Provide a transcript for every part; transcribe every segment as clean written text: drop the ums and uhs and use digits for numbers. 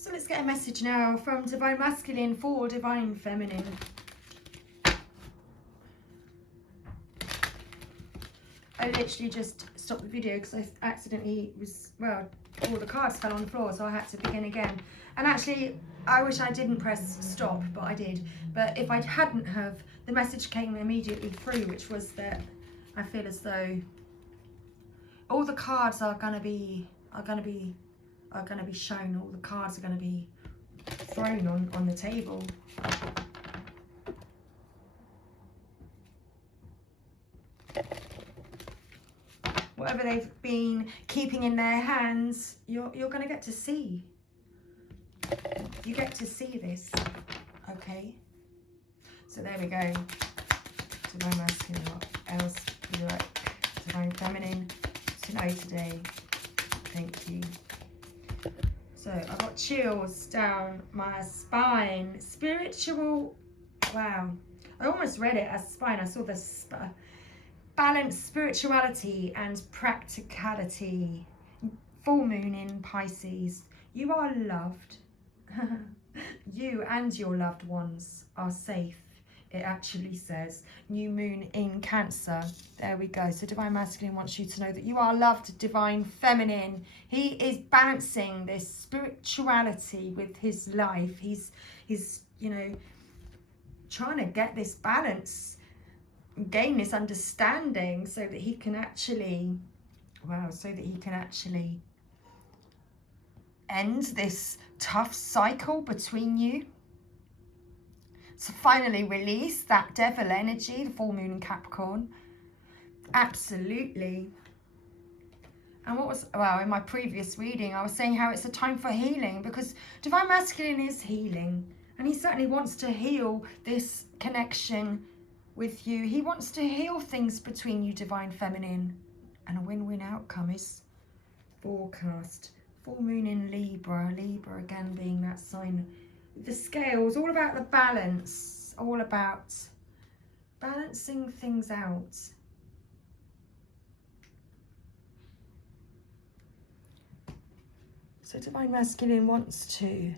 So let's get a message now from Divine Masculine for Divine Feminine. I literally just stopped the video because I accidentally all the cards fell on the floor, so I had to begin again. And actually, I wish I didn't press stop, but I did. But if I hadn't have, the message came immediately through, which was that I feel as though all the cards are gonna be shown. All the cards are gonna be thrown on the table. Whatever they've been keeping in their hands, you're going to get to see. You get to see this, okay? So there we go. Divine Masculine, what else would you like Divine Feminine to know today? Thank you. So I've got chills down my spine. Spiritual, wow. I almost read it as spine. I saw this balance, spirituality and practicality. Full moon in Pisces. You are loved. You and your loved ones are safe. It actually says. New moon in Cancer. There we go. So Divine Masculine wants you to know that you are loved, Divine Feminine. He is balancing this spirituality with his life. He's you know, trying to get this balance, gain this understanding so that he can actually, end this tough cycle between you. To finally release that devil energy, the full moon in Capricorn. Absolutely. And in my previous reading, I was saying how it's a time for healing, because Divine Masculine is healing. And he certainly wants to heal this connection with you. He wants to heal things between you, Divine Feminine. And a win-win outcome is forecast. Full moon in Libra. Libra again being that sign. The scales, all about the balance. All about balancing things out. So Divine Masculine wants to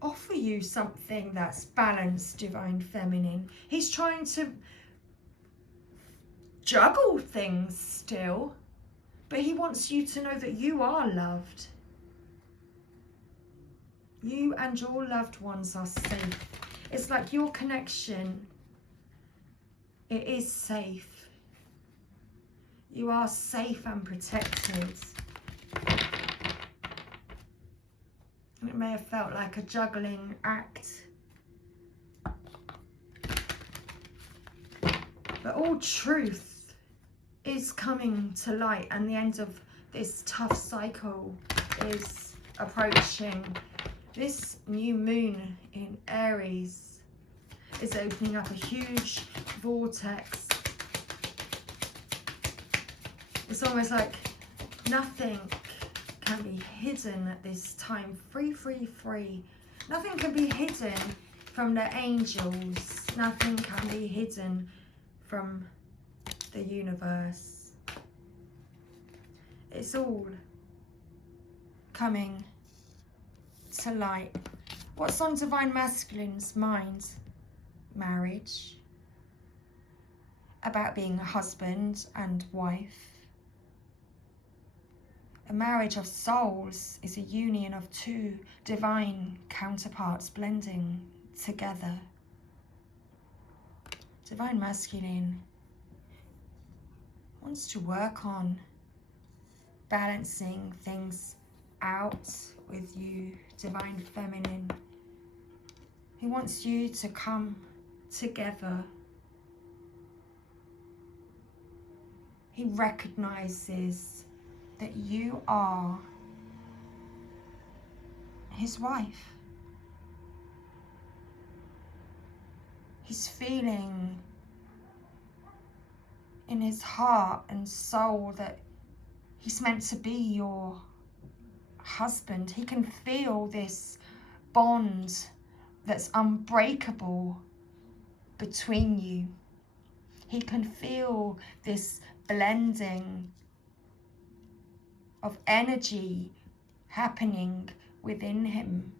offer you something that's balanced, Divine Feminine. He's trying to juggle things still, but he wants you to know that you are loved. You and your loved ones are safe. It's like your connection, it is safe. You are safe and protected. And it may have felt like a juggling act. But all truth is coming to light, and the end of this tough cycle is approaching. This new moon in Aries is opening up a huge vortex. It's almost like nothing can be hidden at this time. Free, free, free. Nothing can be hidden from the angels. Nothing can be hidden from the universe. It's all coming to light. What's on Divine Masculine's mind? Marriage. About being a husband and wife. A marriage of souls is a union of two divine counterparts blending together. Divine Masculine wants to work on balancing things out with you, Divine Feminine. He wants you to come together. He recognizes that you are his wife. He's feeling in his heart and soul that he's meant to be your husband. He can feel this bond that's unbreakable between you. He can feel this blending of energy happening within him.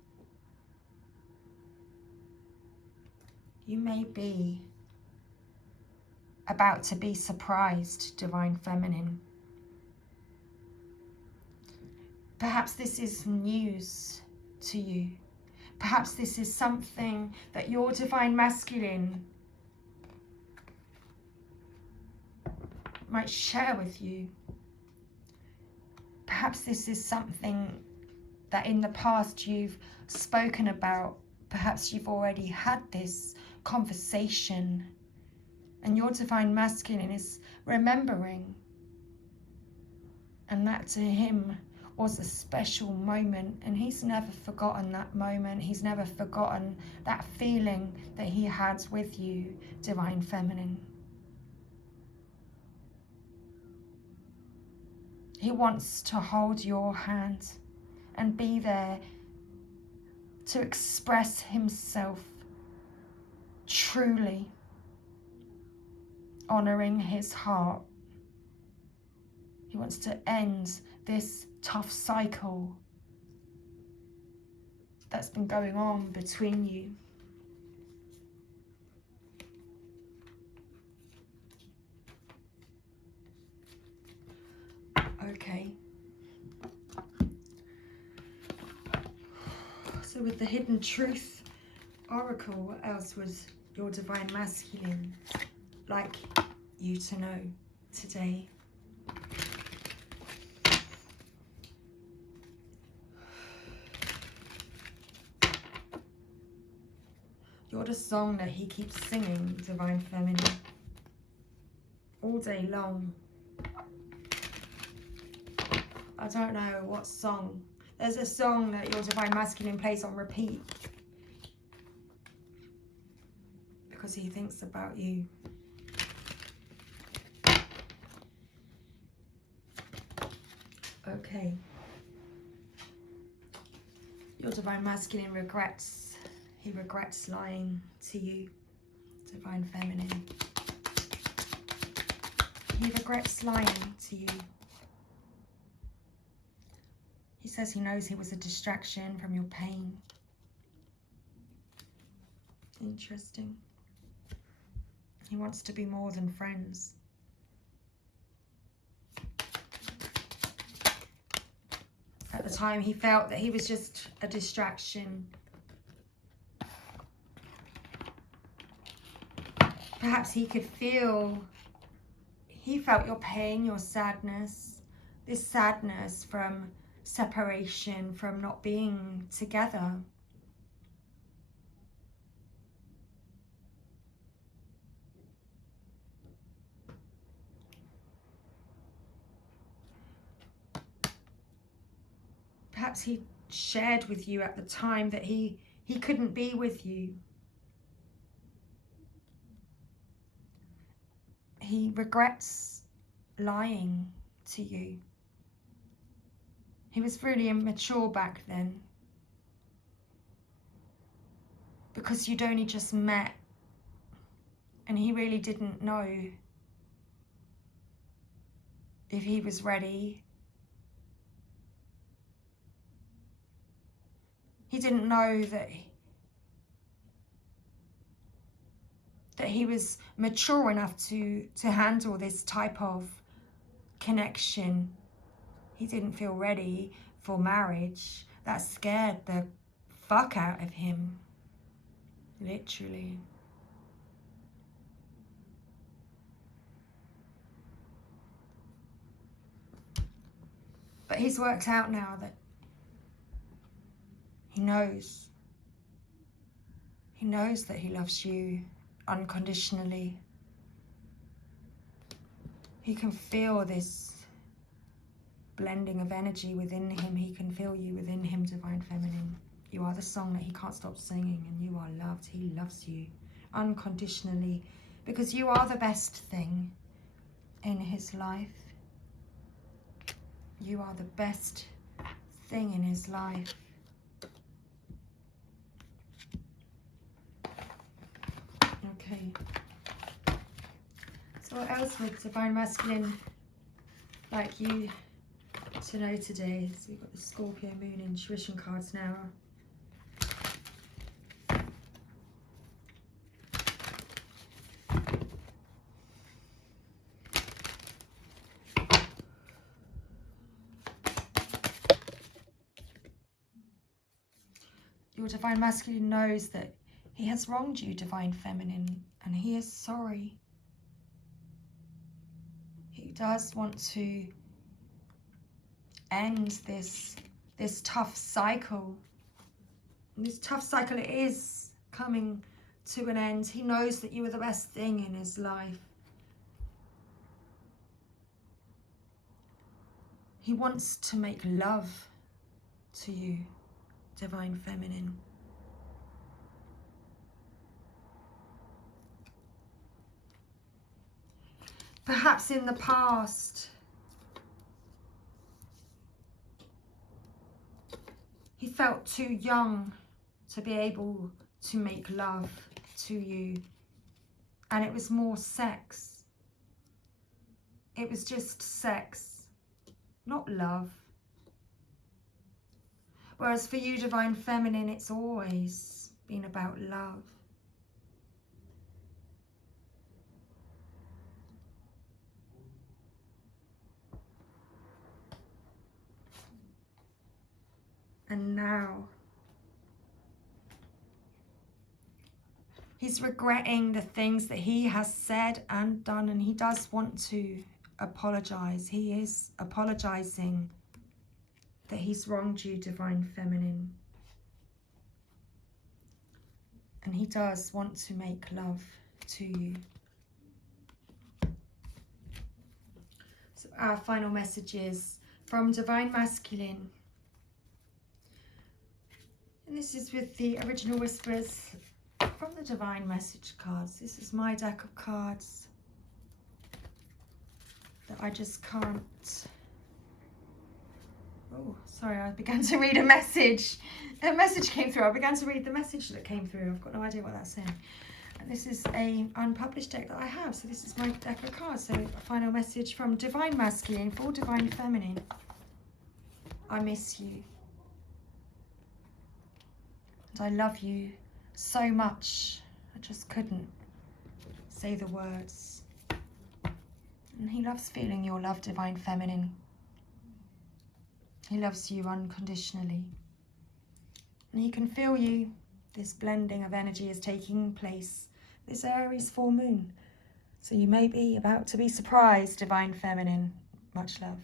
You may be about to be surprised, Divine Feminine. Perhaps this is news to you. Perhaps this is something that your Divine Masculine might share with you. Perhaps this is something that in the past you've spoken about. Perhaps you've already had this conversation and your Divine Masculine is remembering. And that to him was a special moment, and he's never forgotten that moment. He's never forgotten that feeling that he had with you, Divine Feminine. He wants to hold your hand and be there to express himself truly, honoring his heart. He wants to end this tough cycle that's been going on between you. Okay. So with the Hidden Truth Oracle, what else was your Divine Masculine like you to know today? You're the song that he keeps singing, Divine Feminine, all day long. I don't know what song. There's a song that your Divine Masculine plays on repeat because he thinks about you. Okay. Your Divine Masculine regrets. He regrets lying to you, Divine Feminine. He regrets lying to you. He says he knows he was a distraction from your pain. Interesting. He wants to be more than friends. At the time, he felt that he was just a distraction. Perhaps he could feel, he felt your pain, your sadness, this sadness from separation, from not being together. Perhaps he shared with you at the time that he couldn't be with you. He regrets lying to you. He was really immature back then because you'd only just met and he really didn't know if he was ready. He didn't know that he was mature enough to handle this type of connection. He didn't feel ready for marriage. That scared the fuck out of him, literally. But he's worked out now that he knows that he loves you unconditionally. He can feel this blending of energy within him. He can feel you within him, Divine Feminine. You are the song that he can't stop singing, and you are loved. He loves you unconditionally because you are the best thing in his life. You are the best thing in his life. Okay. So what else would Divine Masculine like you to know today. So we've got the Scorpio Moon intuition cards now. Your Divine Masculine knows that he has wronged you, Divine Feminine, and he is sorry. He does want to end this tough cycle. And this tough cycle, it is coming to an end. He knows that you are the best thing in his life. He wants to make love to you, Divine Feminine. Perhaps in the past, he felt too young to be able to make love to you. And it was more sex. It was just sex, not love. Whereas for you, Divine Feminine, it's always been about love. And now he's regretting the things that he has said and done, and he does want to apologize. He is apologizing that he's wronged you, Divine Feminine. And he does want to make love to you. So our final message is from Divine Masculine. And this is with the Original Whispers from the Divine Message cards. This is my deck of cards that I just can't... Oh, sorry, I began to read a message. A message came through. I began to read the message that came through. I've got no idea what that's saying. And this is a unpublished deck that I have. So this is my deck of cards. So a final message from Divine Masculine for Divine Feminine. I miss you. And I love you so much. I just couldn't say the words. And he loves feeling your love, Divine Feminine. He loves you unconditionally. And he can feel you. This blending of energy is taking place. This Aries full moon. So you may be about to be surprised, Divine Feminine. Much love.